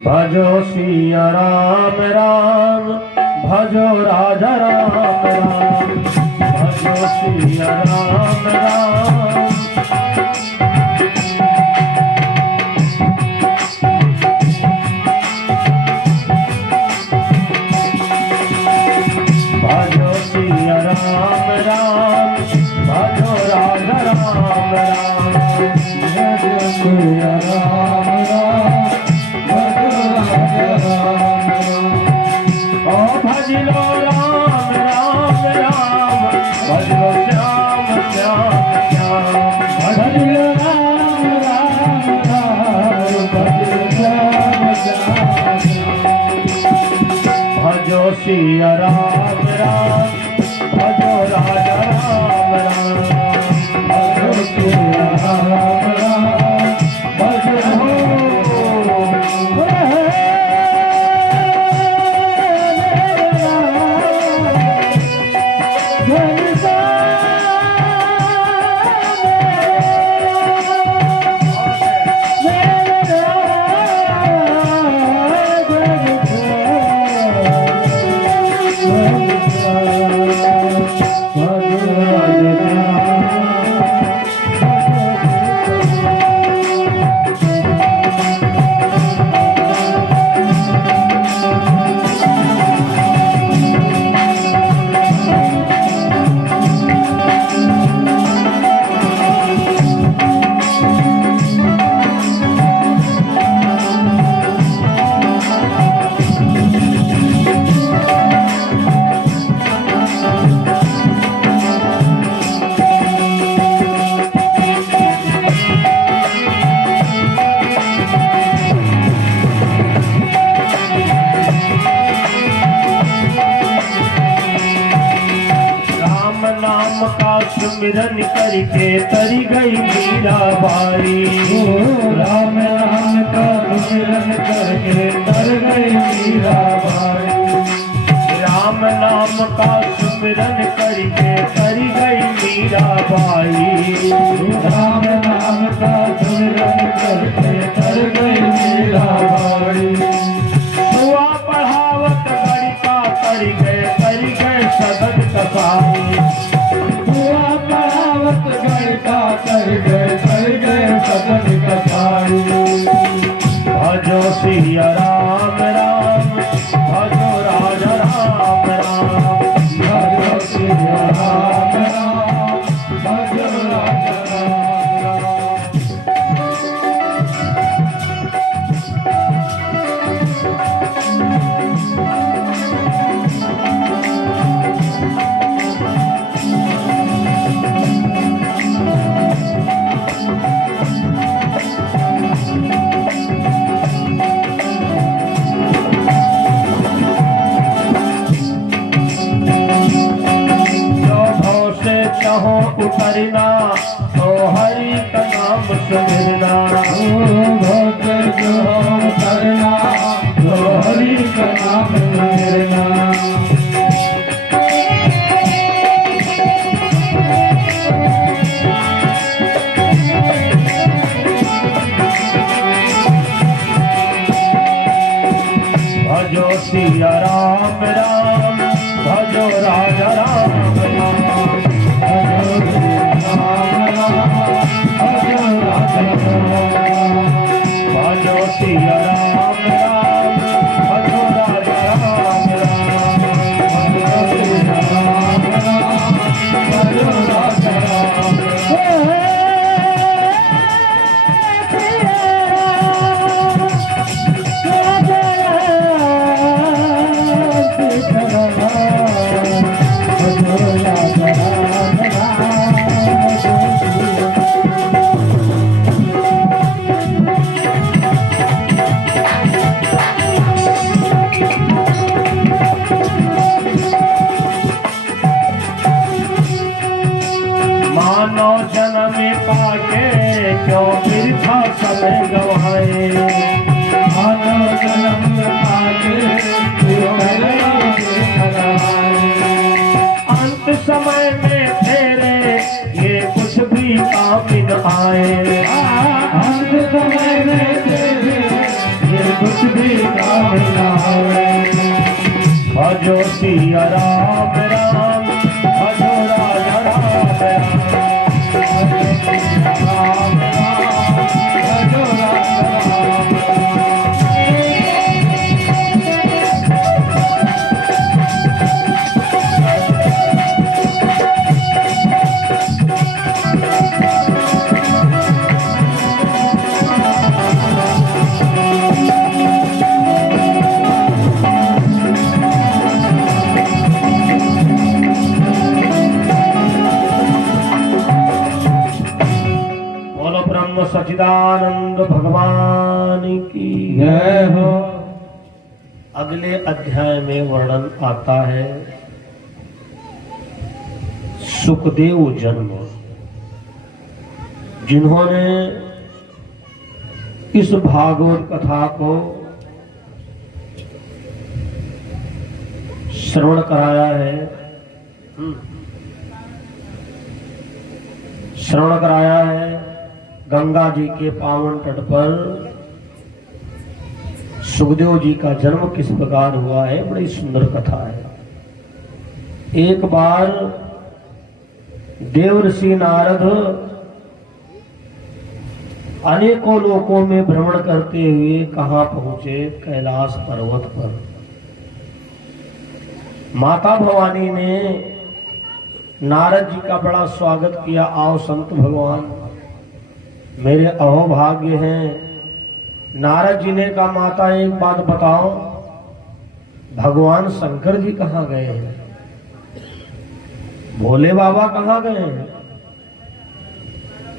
भजो सिया राम राम, भजो राजा राम राम, भजो सिया राम राम। भजो सिया राम राम, भजो राजा राम राम, भजो सिया राम राम, भजो राजा राम राम। ओ भजलो राम राम राम, भजलो श्याम श्याम श्याम, भजलो राम राम राम, भजलो श्याम श्याम श्याम। भजो सिया राम राम, भजो राजा राम राम, भजो सिया राम राम, भजो सुमिरन करके तरी गई मीराबाई। राम राम का सुमिरन करके तर गई मीराबाई। राम नाम का सुमिरन करके तरी गई मीराबाई। राम नाम का सुमिरन करके तर गई मीराबाई। हुआ पढ़ावत गढ़ का कर गए सदन कसाई। कर गए सदन कसाई। भजो सिया राम राम, भजो राजा राम राम, भजो सिया राम राम, भजो राजा राम राम। कहो उतरना तो हरि का नाम सुमिरना। भक्त जो उतरना तो हरि का नाम सुमिरना। भजो सिया राम राम, भजो राजा राम राम, भजो सिया राम राम, भजो राजा राम राम, भजो सिया राम राम, भजो राजा राम राम। मानो जन्म पाके क्यों वृथा समय गवाए। मानो जन्म पाके क्यों अंत समय में तेरे ये कुछ भी काम न आए। अंत समय में तेरे ये कुछ भी का मिलावे। भजो सिया राम राम, भजो राजा राम राम, भजो सिया राम राम, भजो राजा राम राम। सच्चिदानंद भगवान की जय हो। अगले अध्याय में वर्णन आता है सुखदेव जन्म, जिन्होंने इस भागवत कथा को श्रवण कराया है, श्रवण कराया है गंगा जी के पावन तट पर सुखदेव जी का जन्म किस प्रकार हुआ है। बड़ी सुंदर कथा है। एक बार देवर्षि नारद अनेकों लोकों में भ्रमण करते हुए कहां पहुंचे? कैलाश पर्वत पर। माता भवानी ने नारद जी का बड़ा स्वागत किया। आओ संत भगवान, मेरे अहोभाग्य हैं। नारद जी ने कहा माता एक बात बताओ, भगवान शंकर जी कहाँ गए हैं? भोले बाबा कहाँ गए हैं?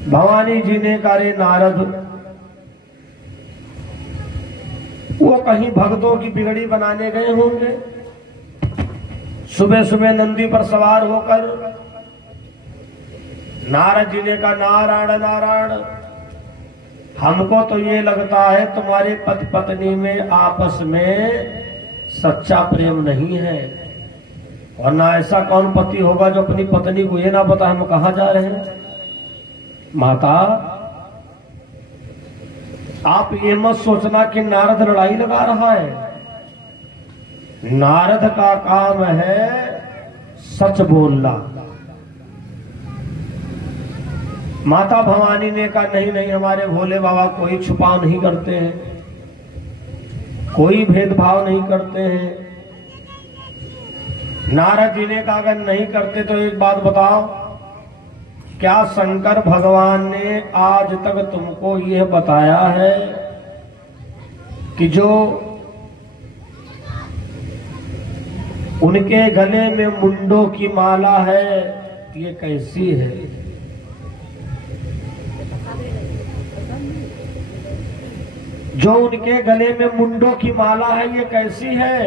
भवानी जी ने कहा रे नारद, वो कहीं भक्तों की बिगड़ी बनाने गए होंगे। सुबह सुबह नंदी पर सवार होकर। नारद जी ने कहा नारायण नारायण, हमको तो ये लगता है तुम्हारे पति पत्नी में आपस में सच्चा प्रेम नहीं है, वरना ऐसा कौन पति होगा जो अपनी पत्नी को ये ना पता हम कहाँ जा रहे हैं। माता आप ये मत सोचना कि नारद लड़ाई लगा रहा है। नारद का काम है सच बोलना। माता भवानी ने कहा नहीं नहीं, हमारे भोले बाबा कोई छुपाव नहीं करते हैं, कोई भेदभाव नहीं करते हैं। नारद जी ने कहा अगर नहीं करते तो एक बात बताओ, क्या शंकर भगवान ने आज तक तुमको यह बताया है कि जो उनके गले में मुंडों की माला है ये कैसी है? जो उनके गले में मुंडों की माला है ये कैसी है?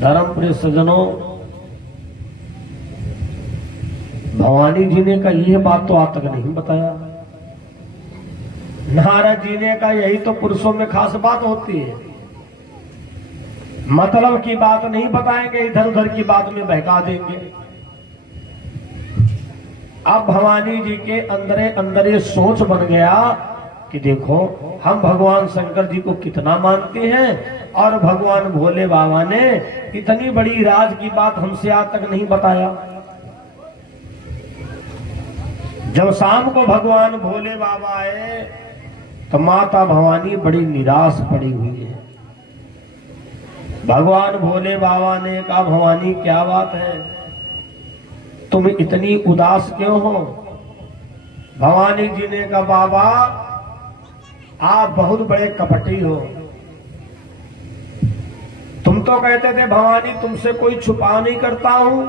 धर्म प्रिय सज्जनों, भवानी जी ने कहा यह बात तो आज तक नहीं बताया। नारद जी ने कहा यही तो पुरुषों में खास बात होती है, मतलब की बात नहीं बताएंगे, इधर उधर की बात में बहका देंगे। अब भवानी जी के अंदरे अंदर ये सोच बन गया कि देखो हम भगवान शंकर जी को कितना मानते हैं और भगवान भोले बाबा ने इतनी बड़ी राज की बात हमसे आज तक नहीं बताया। जब शाम को भगवान भोले बाबा आए तो माता भवानी बड़ी निराश पड़ी हुई है। भगवान भोले बाबा ने कहा भवानी क्या बात है, तुम इतनी उदास क्यों हो? भवानी जी ने कहा बाबा आप बहुत बड़े कपटी हो। तुम तो कहते थे भवानी तुमसे कोई छुपा नहीं करता हूं,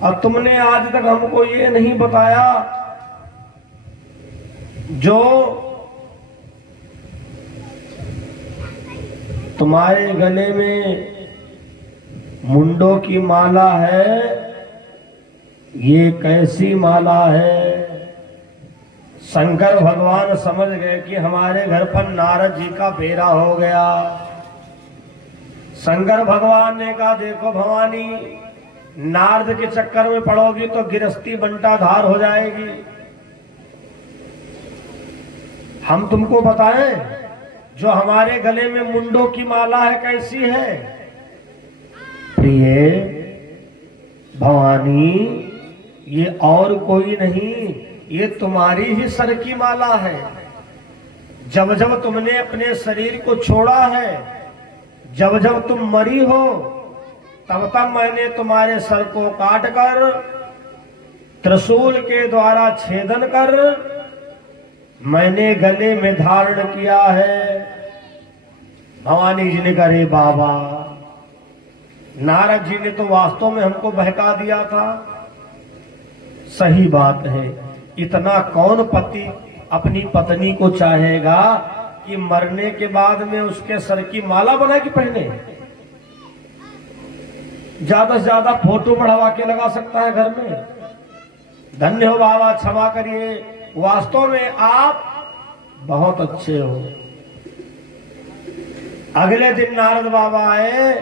और तुमने आज तक हमको ये नहीं बताया जो तुम्हारे गले में मुंडों की माला है ये कैसी माला है। शंकर भगवान समझ गए कि हमारे घर पर नारद जी का फेरा हो गया। शंकर भगवान ने कहा देखो भवानी, नारद के चक्कर में पड़ोगी तो गृहस्थी बंटा धार हो जाएगी। हम तुमको बताएं जो हमारे गले में मुंडों की माला है कैसी है? प्रिय भवानी, ये और कोई नहीं, ये तुम्हारी ही सर की माला है। जब जब तुमने अपने शरीर को छोड़ा है, जब जब तुम मरी हो, तब तब मैंने तुम्हारे सर को काट कर त्रिशूल के द्वारा छेदन कर मैंने गले में धारण किया है। भवानी जी ने कहा, रे बाबा, नारद जी ने तो वास्तव में हमको बहका दिया था। सही बात है, इतना कौन पति अपनी पत्नी को चाहेगा कि मरने के बाद में उसके सर की माला बना के पहने? ज्यादा से ज्यादा फोटो बढ़वा के लगा सकता है घर में। धन्य हो बाबा, क्षमा करिए, वास्तव में आप बहुत अच्छे हो। अगले दिन नारद बाबा आए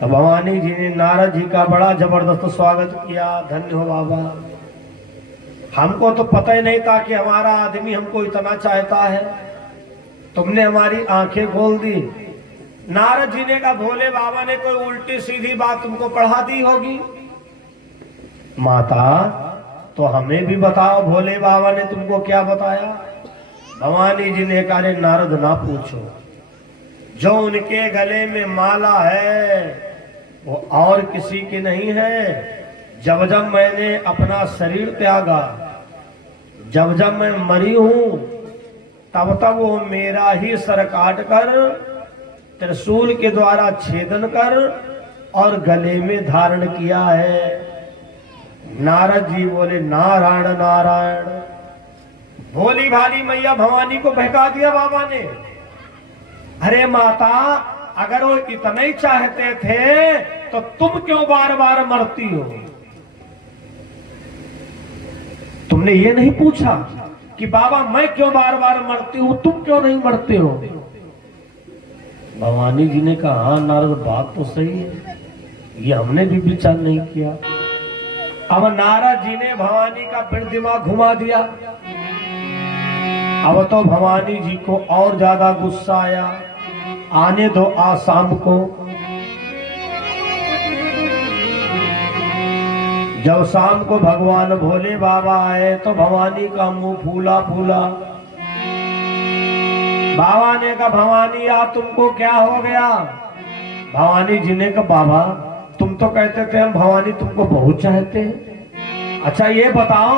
तो भवानी जी ने नारद जी का बड़ा जबरदस्त स्वागत किया। धन्य हो बाबा, हमको तो पता ही नहीं था कि हमारा आदमी हमको इतना चाहता है। तुमने हमारी आंखें खोल दी। नारद जी ने कहा, भोले बाबा ने कोई उल्टी सीधी बात तुमको पढ़ा दी होगी। माता, तो हमें भी बताओ, भोले बाबा ने तुमको क्या बताया? भवानी जी ने कहा, नारद ना पूछो, जो उनके गले में माला है वो और किसी की नहीं है। जब जब मैंने अपना शरीर त्यागा, जब जब मैं मरी हूं, तब तब वो मेरा ही सर काट कर त्रिशूल के द्वारा छेदन कर और गले में धारण किया है। नारद जी बोले, नारायण नारायण। भोली भाली मैया भवानी को बहका दिया बाबा ने। अरे माता, अगर वो इतना ही चाहते थे तो तुम क्यों बार बार मरती हो? तुमने ये नहीं पूछा कि बाबा मैं क्यों बार बार मरती हूं, तुम क्यों नहीं मरते हो? भवानी जी ने कहा, हाँ नारद, बात तो सही है, ये हमने भी विचार नहीं किया। अब नारद जी ने भवानी का फिर दिमाग घुमा दिया। अब तो भवानी जी को और ज्यादा गुस्सा आया। आने दो आज शाम को। जब शाम को भगवान भोले बाबा आए तो भवानी का मुंह फूला फूला। बाबा ने कहा, भवानी आप तुमको क्या हो गया? भवानी जी ने कहा, बाबा तुम तो कहते थे हम भवानी तुमको बहुत चाहते हैं। अच्छा ये बताओ,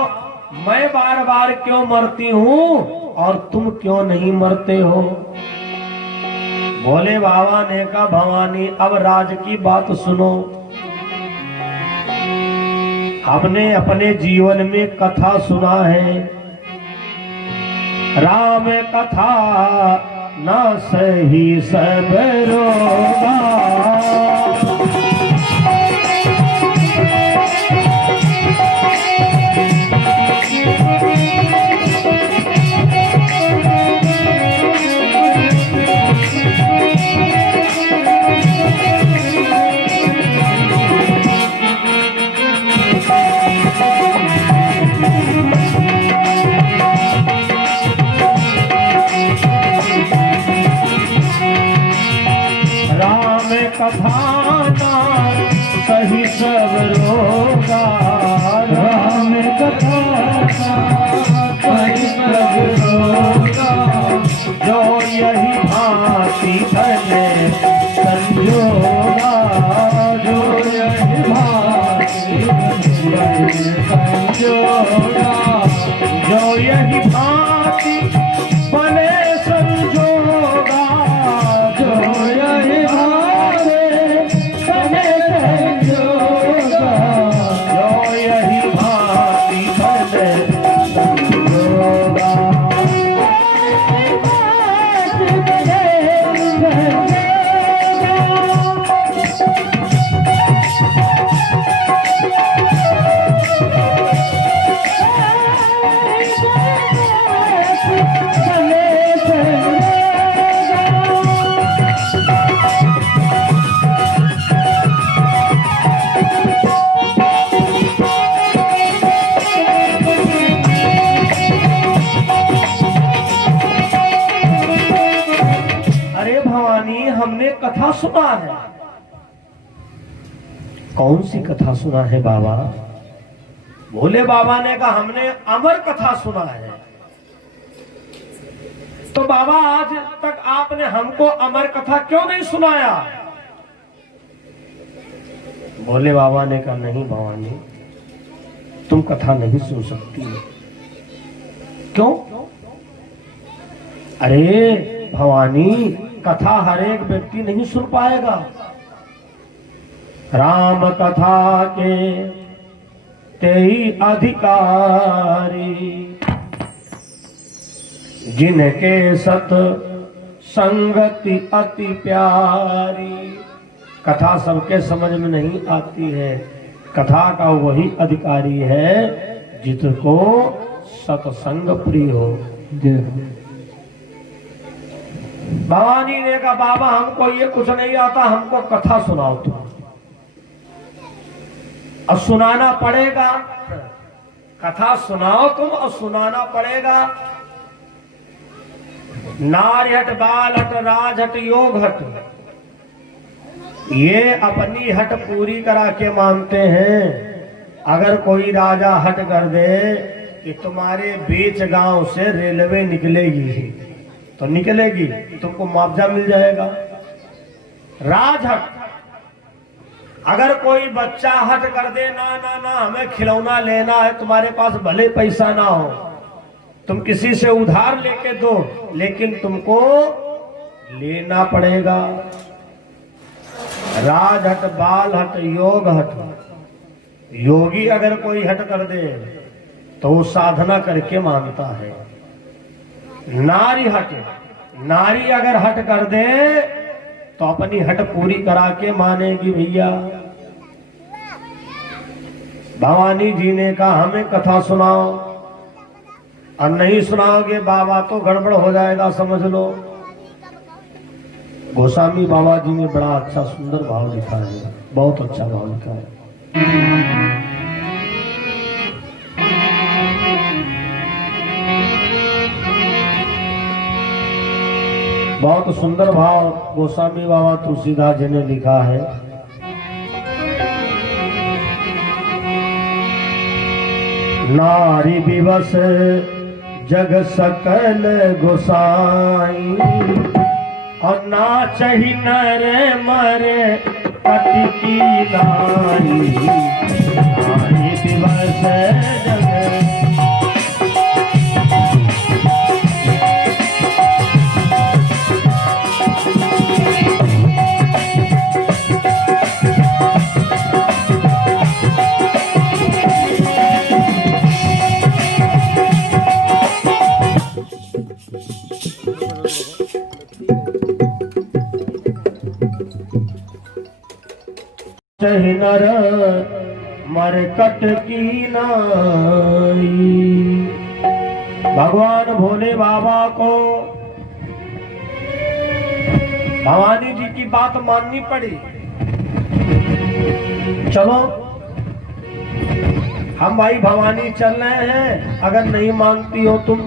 मैं बार बार क्यों मरती हूं और तुम क्यों नहीं मरते हो? भोले बाबा ने कहा, भवानी अब राज की बात सुनो। हमने अपने जीवन में कथा सुना है, राम कथा न सही सब रोगा। कथा सही सब रोगा, राम कथा सही सब रोगा। जो यही भांति भले संजोगा, जो यही भांति संजोगा, जो यही भांति भले संजोगा, जो यही हमें कथा सुना है। कौन सी कथा सुना है बाबा? भोले बाबा ने कहा हमने अमर कथा सुना है। तो बाबा आज तक आपने हमको अमर कथा क्यों नहीं सुनाया? भोले बाबा ने कहा नहीं भवानी, तुम कथा नहीं सुन सकती। क्यों? अरे भवानी, कथा हर एक व्यक्ति नहीं सुन पाएगा। राम कथा के तेई अधिकारी, जिनके सत संगति अति प्यारी। कथा सबके समझ में नहीं आती है। कथा का वही अधिकारी है जिसको सत्संग प्रिय हो। भवानी ने कहा बाबा हमको ये कुछ नहीं आता, हमको कथा सुनाओ तुम। अब सुनाना पड़ेगा, कथा सुनाओ तुम और सुनाना पड़ेगा। नारी हट, बाल हट, राज हट, योग हट, ये अपनी हट पूरी करा के मानते हैं। अगर कोई राजा हट कर दे कि तुम्हारे बीच गांव से रेलवे निकलेगी तो निकलेगी, तुमको मुआवजा मिल जाएगा। राज हट, अगर कोई बच्चा हट कर दे ना ना ना हमें खिलौना लेना है, तुम्हारे पास भले पैसा ना हो, तुम किसी से उधार लेके दो, लेकिन तुमको लेना पड़ेगा। राज हट, बाल हट, योग हट। योगी अगर कोई हट कर दे तो वो साधना करके मानता है। नारी हट, नारी अगर हट कर दे तो अपनी हट पूरी करा के मानेगी भैया। भवानी जी ने कहा हमें कथा सुनाओ, और नहीं सुनाओगे बाबा तो गड़बड़ हो जाएगा, समझ लो। गोस्वामी बाबा जी ने बड़ा अच्छा सुंदर भाव लिखा है, बहुत अच्छा भाव लिखा है। बहुत सुंदर भाव गोस्वामी बाबा तुलसीदास जी ने लिखा है। नारी विवश जग सकल गोसाई, और नाचहि नर मरे पति की नारी। नारी विवश जग नर मरकट की नाई। भगवान भोले बाबा को भवानी जी की बात माननी पड़ी। चलो हम भाई भवानी चल रहे हैं, अगर नहीं मानती हो तुम।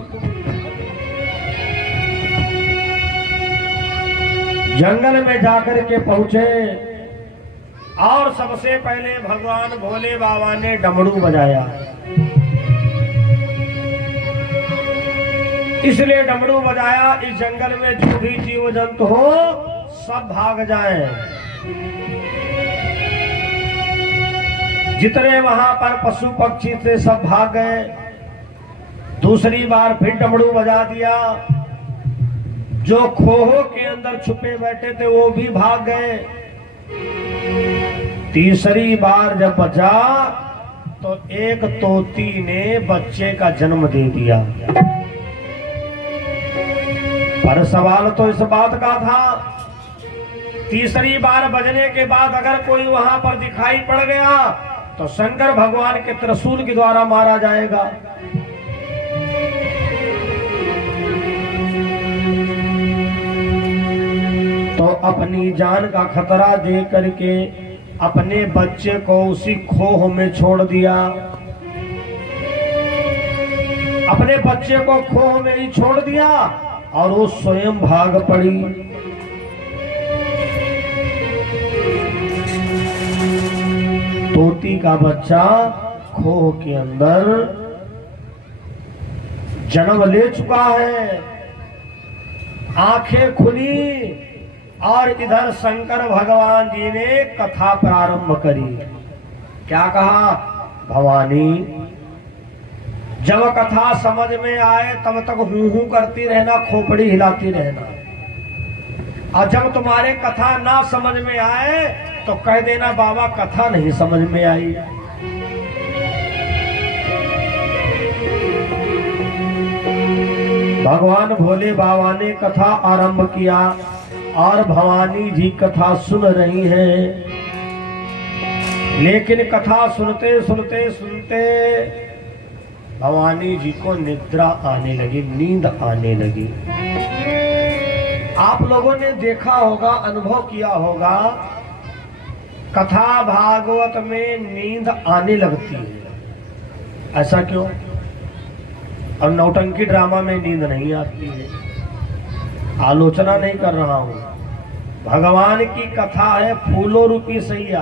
जंगल में जाकर के पहुंचे और सबसे पहले भगवान भोले बाबा ने डमरू बजाया। इसलिए डमरू बजाया इस जंगल में जो भी जीव जंतु हो सब भाग जाएं। जितने वहां पर पशु पक्षी थे सब भाग गए। दूसरी बार फिर डमरू बजा दिया। जो खोहों के अंदर छुपे बैठे थे वो भी भाग गए। तीसरी बार जब बजा तो एक तोती ने बच्चे का जन्म दे दिया। पर सवाल तो इस बात का था, तीसरी बार बजने के बाद अगर कोई वहां पर दिखाई पड़ गया तो शंकर भगवान के त्रिशूल के द्वारा मारा जाएगा। तो अपनी जान का खतरा दे करके अपने बच्चे को उसी खोह में छोड़ दिया। अपने बच्चे को खोह में ही छोड़ दिया और वो स्वयं भाग पड़ी। तोती का बच्चा खोह के अंदर जन्म ले चुका है। आंखें खुली और इधर शंकर भगवान जी ने कथा प्रारंभ करी। क्या कहा? भवानी, जब कथा समझ में आए तब तक हूं हूं करती रहना, खोपड़ी हिलाती रहना, और जब तुम्हारे कथा ना समझ में आए तो कह देना बाबा कथा नहीं समझ में आई। भगवान भोले बाबा ने कथा आरंभ किया और भवानी जी कथा सुन रही हैं। लेकिन कथा सुनते सुनते सुनते भवानी जी को निद्रा आने लगी, नींद आने लगी। आप लोगों ने देखा होगा, अनुभव किया होगा, कथा भागवत में नींद आने लगती है। ऐसा क्यों? और नौटंकी ड्रामा में नींद नहीं आती है। आलोचना नहीं कर रहा हूं, भगवान की कथा है फूलों रूपी सैया।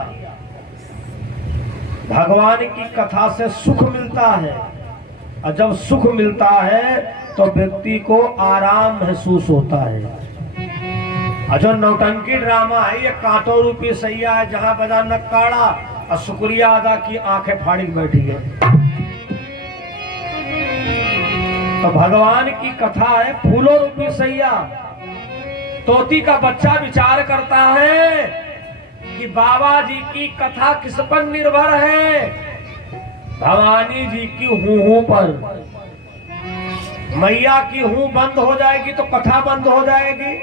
भगवान की कथा से सुख मिलता है, और जब सुख मिलता है तो व्यक्ति को आराम महसूस होता है। और जो नौटंकी ड्रामा है ये कांटों रूपी सैया है, जहां बजा नक्काड़ा और शुक्रिया अदा की आंखें फाड़ी बैठी है। तो भगवान की कथा है फूलों रूपी सैया। तोती का बच्चा विचार करता है कि बाबा जी की कथा किस पर निर्भर है? भवानी जी की हूं पर। मैया की हूं बंद हो जाएगी तो कथा बंद हो जाएगी।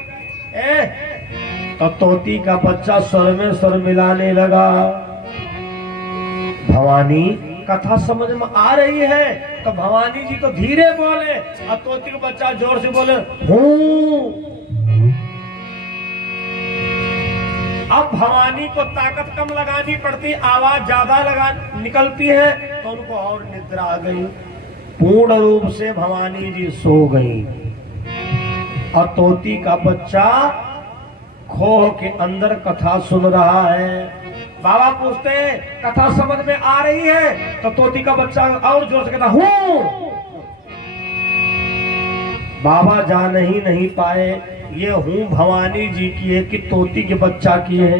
तो तोती का बच्चा स्वर में स्वर मिलाने लगा। भवानी, कथा समझ में आ रही है? तो भवानी जी तो धीरे बोले और तोती का बच्चा जोर से बोले हूं। अब भवानी को ताकत कम लगानी पड़ती, आवाज ज्यादा निकलती है, तो उनको और निद्रा आ गई। पूर्ण रूप से भवानी जी सो गई और तोती का बच्चा खोह के अंदर कथा सुन रहा है। बाबा पूछते हैं कथा समझ में आ रही है? तो तोती का बच्चा और जोर से कहता हूं। बाबा जान ही नहीं पाए ये हूं भवानी जी की है कि तोती के बच्चा की है।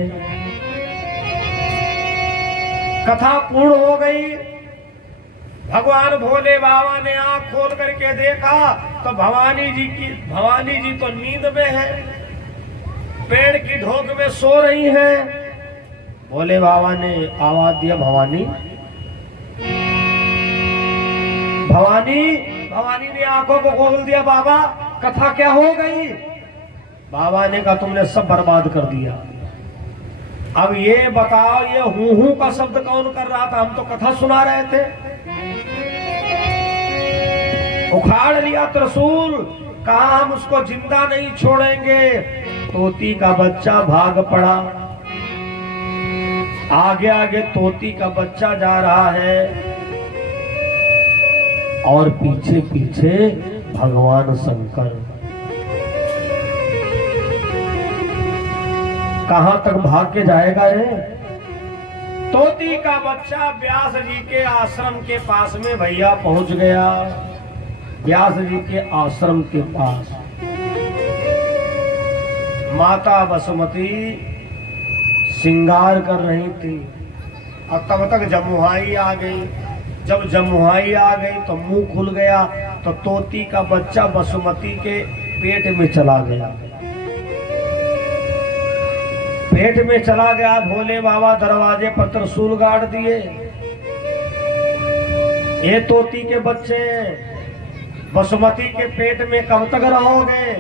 कथा पूर्ण हो गई। भगवान भोले बाबा ने आंख खोल करके देखा तो भवानी जी तो नींद में है, पेड़ की ढोक में सो रही हैं। भोले बाबा ने आवाज दिया भवानी। भवानी ने आंखों को खोल दिया। बाबा कथा क्या हो गई? बाबा ने कहा तुमने सब बर्बाद कर दिया। अब ये बताओ ये हूं का शब्द कौन कर रहा था? हम तो कथा सुना रहे थे। उखाड़ लिया त्रिशूल, कहा हम उसको जिंदा नहीं छोड़ेंगे। तोती का बच्चा भाग पड़ा। आगे आगे तोती का बच्चा जा रहा है और पीछे पीछे भगवान शंकर। कहां तक भाग के जाएगा रे? तोती का बच्चा व्यास जी के आश्रम के पास में भैया पहुंच गया। व्यास जी के आश्रम के पास माता बसुमती श्रृंगार कर रही थी और तब तक जमुहाई आ गई। जब जमुहाई आ गई तो मुंह खुल गया तो तोती का बच्चा बसुमती के पेट में चला गया। पेट में चला गया। भोले बाबा दरवाजे पर त्रिशूल गाड़ दिए। ये तोती के बच्चे बसुमती के पेट में कब तक रहोगे?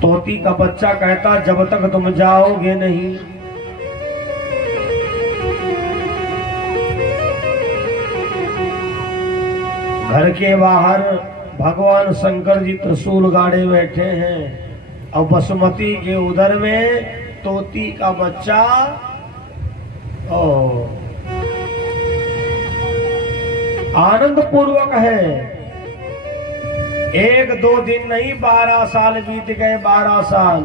तोती का बच्चा कहता जब तक तुम जाओगे नहीं। घर के बाहर भगवान शंकर जी त्रिशूल गाड़े बैठे हैं और बसुमती के उदर में तोती का बच्चा आनंद पूर्वक है। 1-2 दिन नहीं 12 साल बीत गए। 12 साल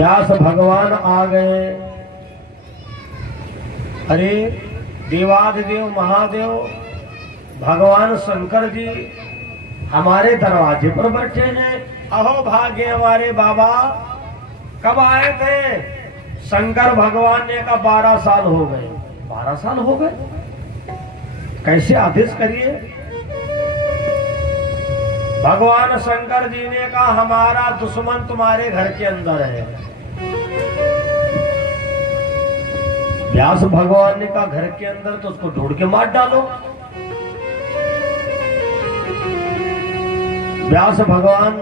व्यास भगवान आ गए। अरे देवाधिदेव महादेव भगवान शंकर जी हमारे दरवाजे पर बैठे हैं। अहो भाग्य हमारे बाबा, कब आए थे? शंकर भगवान ने कहा 12 साल हो गए। 12 साल हो गए? कैसे आदेश करिए। भगवान शंकर जी ने कहा हमारा दुश्मन तुम्हारे घर के अंदर है। व्यास भगवान ने कहा घर के अंदर तो उसको ढूंढ के मार डालो। व्यास भगवान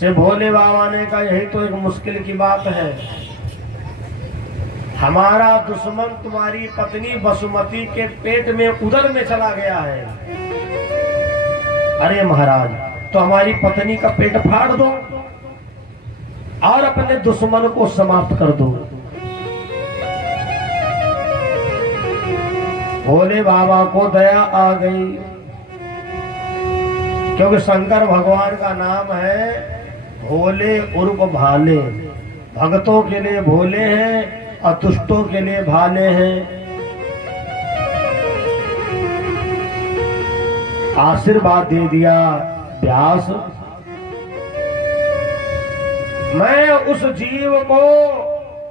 से भोले बाबा ने कहा यही तो एक मुश्किल की बात है। हमारा दुश्मन तुम्हारी पत्नी वसुमती के पेट में उदर में चला गया है। अरे महाराज, तो हमारी पत्नी का पेट फाड़ दो और अपने दुश्मन को समाप्त कर दो। भोले बाबा को दया आ गई, क्योंकि शंकर भगवान का नाम है भोले उर्फ भाले। भक्तों के लिए भोले हैं और दुष्टों के लिए भाले हैं। आशीर्वाद दे दिया व्यास, मैं उस जीव को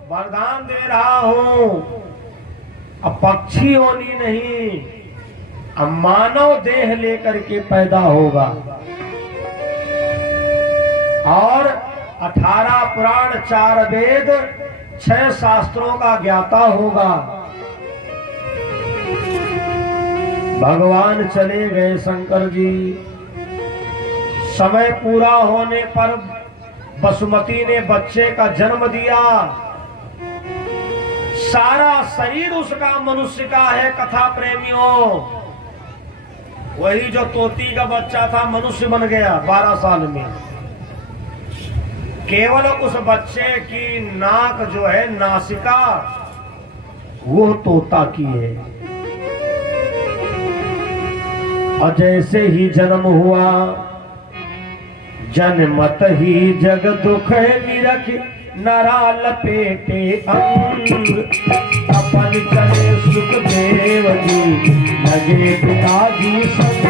वरदान दे रहा हूं, अब पक्षी होनी नहीं, अब मानव देह लेकर के पैदा होगा और 18 पुराण 4 वेद 6 शास्त्रों का ज्ञाता होगा। भगवान चले गए शंकर जी। समय पूरा होने पर वसुमती ने बच्चे का जन्म दिया। सारा शरीर उसका मनुष्य का है। कथा प्रेमियों, वही जो तोती का बच्चा था मनुष्य बन गया 12 साल में। केवल उस बच्चे की नाक जो है नासिका वो तोता की है। और जैसे ही जन्म हुआ, जन्मत ही जग दुख निरख नरा लपेटे अंग। अपन चले सुखदेव जी लगे पिताजी संग।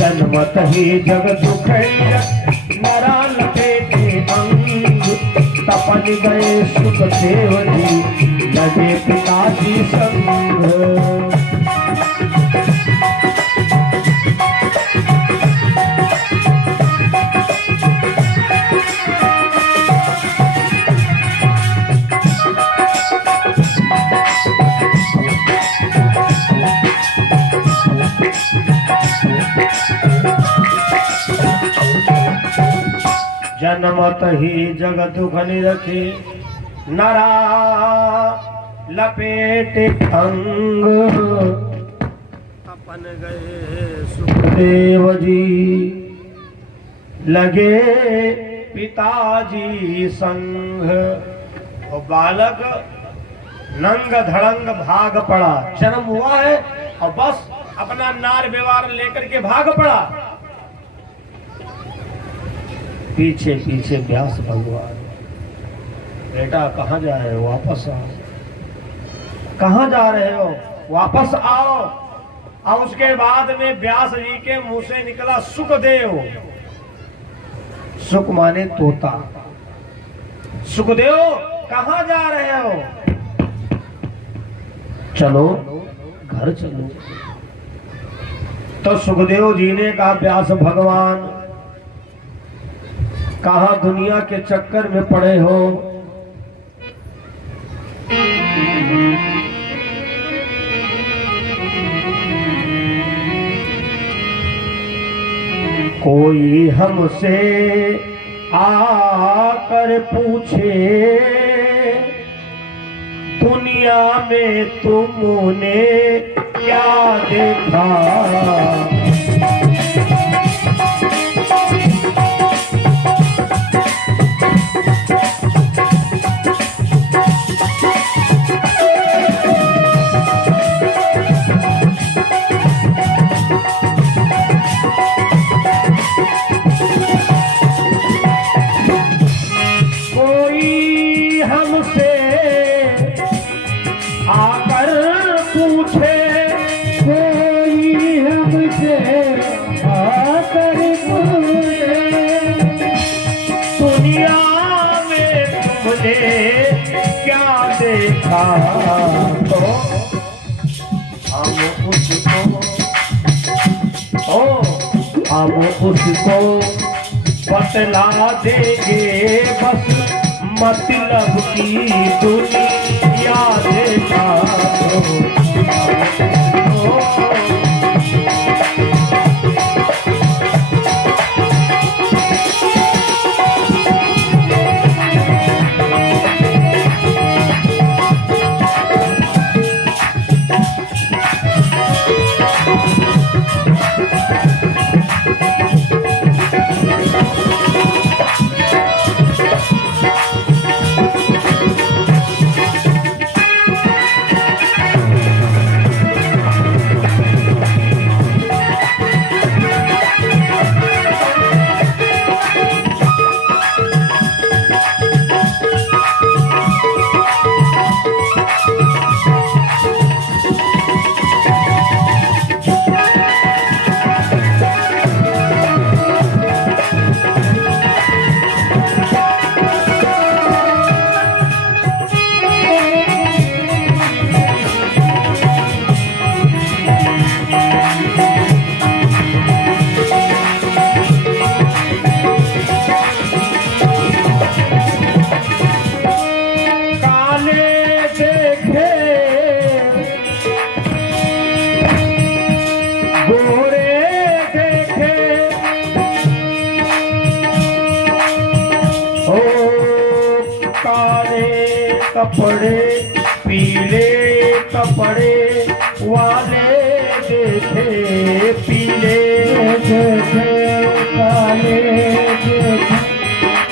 जन्मत ही जग दुख नरा लपेटे अंग। तपन गए सुखदेव जी लगे पिताजी संग। जन्मत ही जग दुख निरखे नरा लपेटे अंग। अपन गए सुखदेव जी लगे पिताजी संग। और बालक नंग धड़ंग भाग पड़ा। जन्म हुआ है और बस अपना नार व्यवहार लेकर के भाग पड़ा। पीछे पीछे व्यास भगवान, बेटा कहाँ जा रहे हो? वापस आओ। कहाँ जा रहे हो? वापस आओ। और उसके बाद में व्यास जी के मुंह से निकला सुखदेव। सुख माने तोता। सुखदेव कहाँ जा रहे हो? चलो घर चलो। तो सुखदेव जी ने कहा व्यास भगवान, कहाँ दुनिया के चक्कर में पड़े हो? कोई हमसे आकर पूछे दुनिया में तुमने क्या देखा। क्या देखा तो हम उसको बतला देंगे, बस मतलब की दुनिया देखा तो कपड़े पीले कपड़े वाले देखे, पीले देखे काले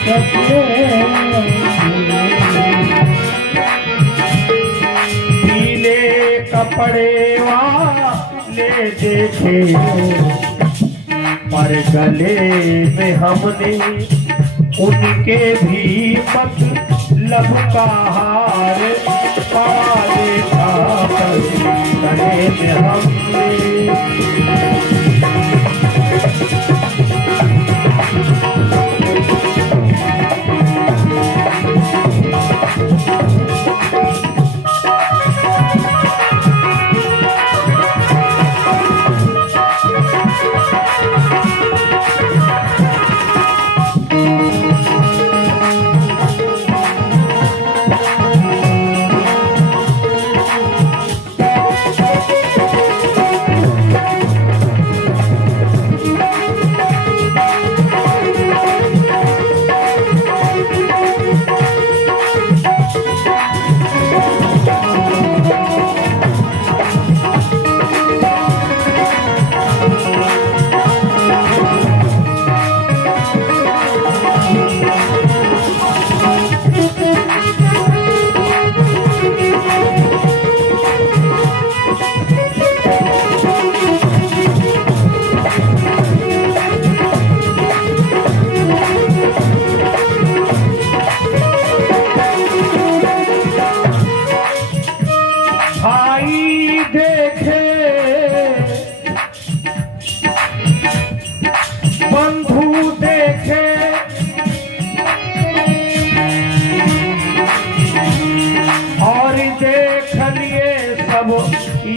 देखे, पीले कपड़े वाले देखे, पर गले में हमने उनके भी मतलब का हार पा देखा, गले में हमने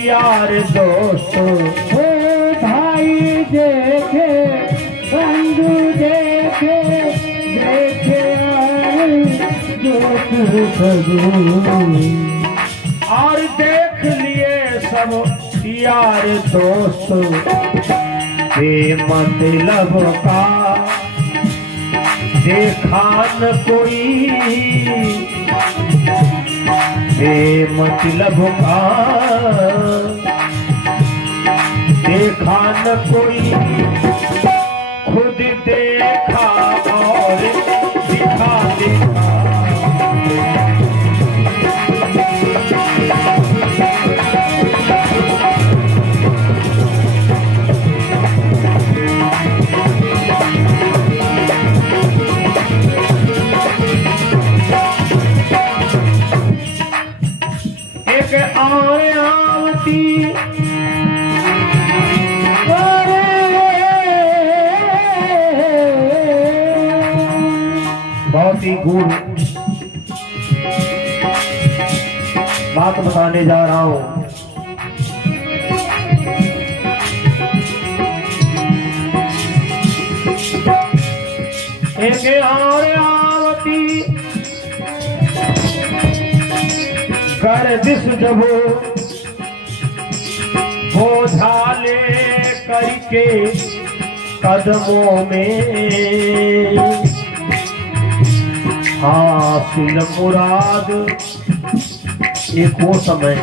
यार दोस्त हो भाई देखे, बंधु देखे, देखे और देख लिए सब यार दोस्त, बेमतलब का देखा न कोई, बेमतलब का देखा न कोई खुद देखा और दिखा देखा। एक आए आवती बहुत ही गूढ़ बात बताने जा रहा हूं। एक और आवती गर्दिश जबो बोझाले करके कदमों में हासिल मुराद। एक वो समय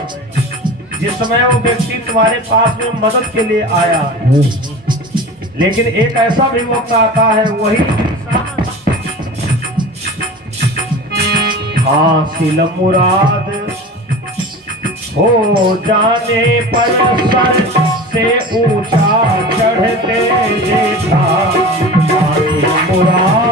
जिस समय वो व्यक्ति तुम्हारे पास में मदद के लिए आया, लेकिन एक ऐसा भी वक्त आता है वही हासिल मुराद हो जाने पर सर से ऊंचा चढ़ते देखा हासिल मुराद।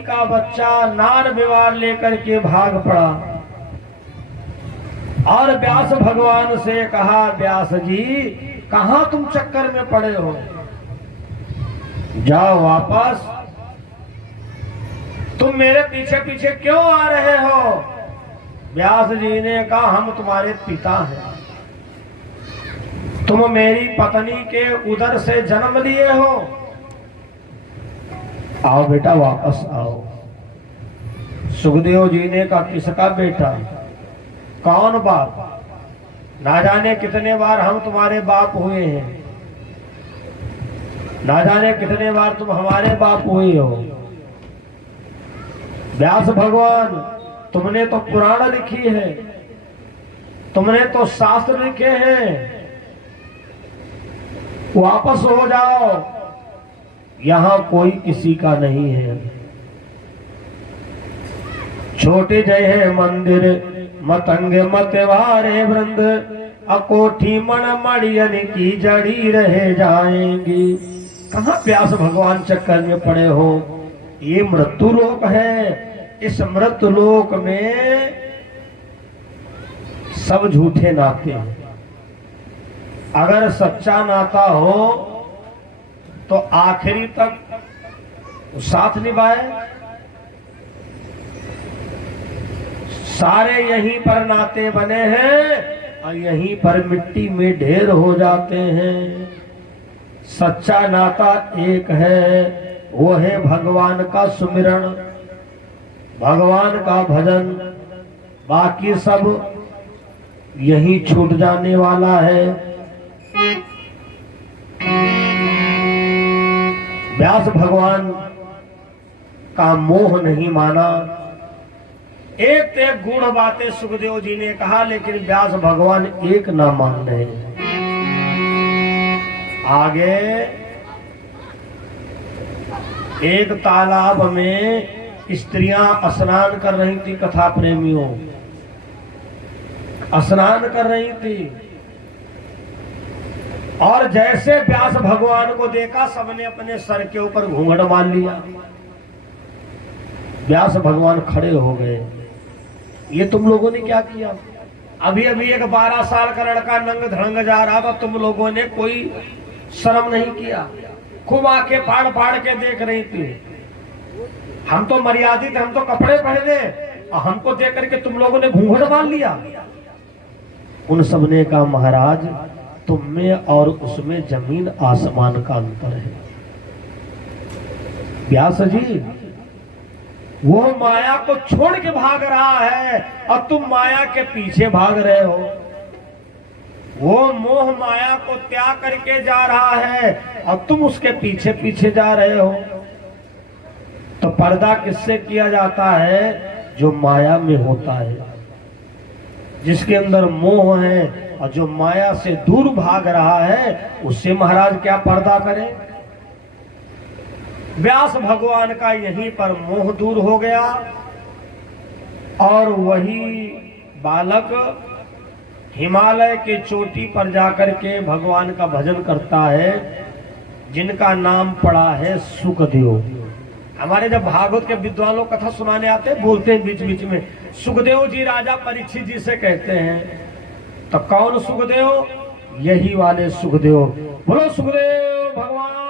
का बच्चा नार व्यवहार लेकर के भाग पड़ा और व्यास भगवान से कहा, व्यास जी कहां तुम चक्कर में पड़े हो, जाओ वापस, तुम मेरे पीछे पीछे क्यों आ रहे हो। व्यास जी ने कहा, हम तुम्हारे पिता हैं, तुम मेरी पत्नी के उदर से जन्म लिए हो, आओ बेटा वापस आओ। सुखदेव जी ने कहा, किसका बेटा, कौन बाप, ना जाने कितने बार हम तुम्हारे बाप हुए हैं, ना जाने कितने बार तुम हमारे बाप हुए हो। व्यास भगवान तुमने तो पुराण लिखी है, तुमने तो शास्त्र लिखे हैं, वापस हो जाओ, यहां कोई किसी का नहीं है। छोटे जय है मंदिर मतंग मतवारे वृंद, अकोठी मन मड़ियन की जड़ी रह जाएंगी। कहां व्यास भगवान चक्कर में पड़े हो, ये मृत्यु लोक है, इस मृत्यु लोक में सब झूठे नाते हैं। अगर सच्चा नाता हो तो आखिरी तक साथ निभाए। सारे यहीं पर नाते बने हैं और यहीं पर मिट्टी में ढेर हो जाते हैं। सच्चा नाता एक है, वो है भगवान का सुमिरन, भगवान का भजन। बाकी सब यहीं छूट जाने वाला है। व्यास भगवान का मोह नहीं माना। एक तो एक गूढ़ बातें सुखदेव जी ने कहा, लेकिन व्यास भगवान एक ना मान रहे। आगे एक तालाब में स्त्रियां स्नान कर रही थी, कथा प्रेमियों स्नान कर रही थी। और जैसे व्यास भगवान को देखा, सबने अपने सर के ऊपर घूंघट मान लिया। व्यास भगवान खड़े हो गए, ये तुम लोगों ने क्या किया? अभी अभी एक 12 साल का लड़का नंग धड़ंग जा रहा था, तुम लोगों ने कोई शर्म नहीं किया। खूब आके फाड़ फाड़ के देख रही थी। हम तो मर्यादित, हम तो कपड़े पहने, और हमको देख करके तुम लोगों ने घूंघट मान लिया। उन सब ने कहा, महाराज तुम में और उसमें जमीन आसमान का अंतर है। व्यास जी, वो माया को छोड़ के भाग रहा है और तुम माया के पीछे भाग रहे हो। वो मोह माया को त्याग करके जा रहा है और तुम उसके पीछे पीछे जा रहे हो। तो पर्दा किससे किया जाता है? जो माया में होता है, जिसके अंदर मोह है और जो माया से दूर भाग रहा है, उससे महाराज क्या पर्दा करें? व्यास भगवान का यहीं पर मोह दूर हो गया और वही बालक हिमालय के चोटी पर जाकर के भगवान का भजन करता है, जिनका नाम पड़ा है सुखदेव। हमारे जब भागवत के विद्वान लोग कथा सुनाने आते हैं, बोलते हैं बीच बीच में, सुखदेव जी राजा परीक्षित जी से कहते हैं। तो कौन सुखदेव? यही वाले सुखदेव। बोलो सुखदेव भगवान